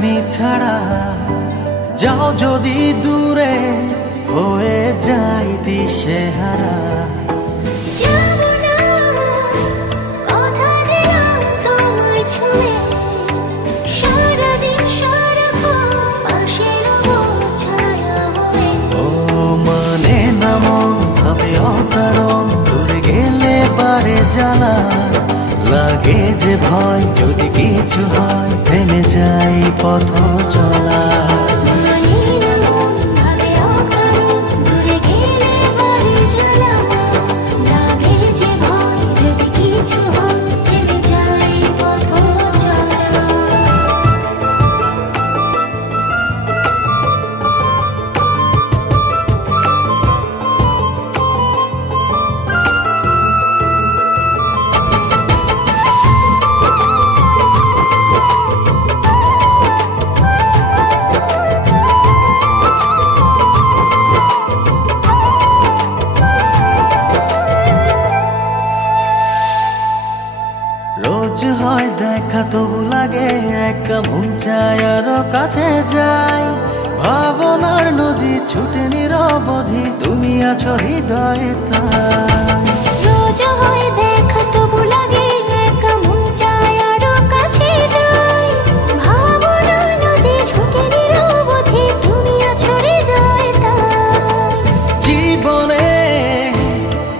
তুমি ছাড়া যাও যদি দূরে হয়ে যাই দিশেহারা। যাবো না, কথা দিলাম তোমায় ছুঁয়ে, সারাদিন সারাক্ষণ পাশে রবো ছায়া হয়ে। ও মানে না মন ভাবে অকারণ, দূরে গেলে পারে জ্বালা লাগে যে ভয়, যদি কিছু হয় থেমে যাই পথ চলা। মানে না মন ভাবে অকারণ, দূরে গেলে পারে জ্বালা লাগে যে ভয়, যদি কিছু হয় থেমে যাই পথ চলা। রোজ হয় দেখা তবু লাগে একা, মন চায় আরো কাছে যাই। ভাবনার নদী ছুটে নিরবধি, তুমি আছো হৃদয়ে তাই। রোজ হয় দেখা তবু লাগে একা, মন চায় আরো কাছে যাই। ভাবনা নদী ছুটে নিরবধি, তুমি আছো হৃদয়ে তাই। জীবনে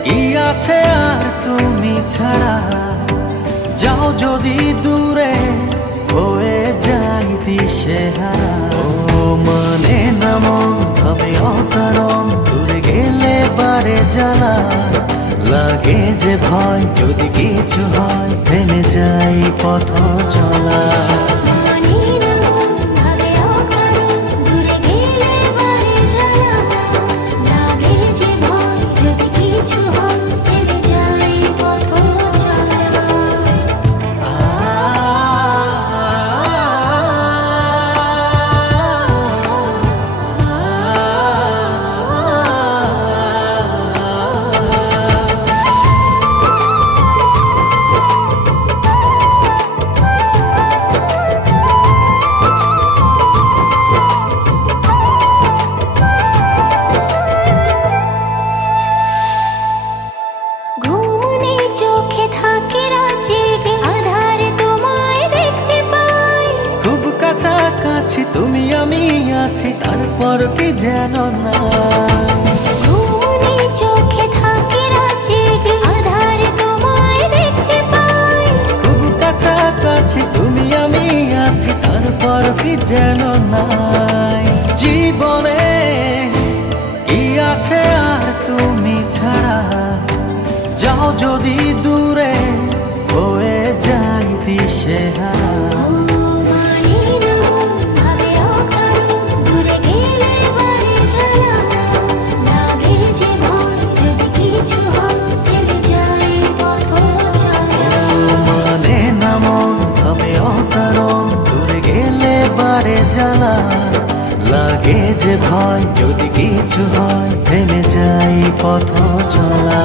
কি আছে আর তুমি ছাড়া, যাও যদি দূরে হয়ে যাই দিশেহারা। ও মানে না মন ভাবে অকারণ, দূরে গেলে বারে জ্বালা লাগে যে ভয়, যদি কিছু হয় থেমে যাই পথ চলা। মানে না মন ভাবে অকারণ, দূরে গেলে বারে জ্বালা লাগে যে ভয়, যদি কিছু হয় থেমে যাই পথ চলা। ঘুম নেই চোখে থাকে রাত জেগে, আধারে তোমায় দেখতে পাই। খুব কাছাকাছি তুমি আমি আছি, তারপর কি যেন না। ঘুম নেই চোখে থাকে রাত জেগে, আধারে তোমায় দেখতে পাই। খুব কাছাকাছি তুমি আমি আছি, তারপর কি যেন নাই। জীবনে কি আছে আর তুমি ছাড়া, যাও যদি দূরে হয়ে যাই দিশেহারা। ও মানে না মন ভাবে অকারণ, দূরে গেলে বারে জ্বালা লাগে যে ভয়, যদি কিছু হয় থেমে যাই পথ চলা। মানে না মন ভাবে অকারণ, দূরে গেলে বারে জ্বালা লাগে যে ভয়, যদি কিছু হয় থেমে যাই পথ চলা।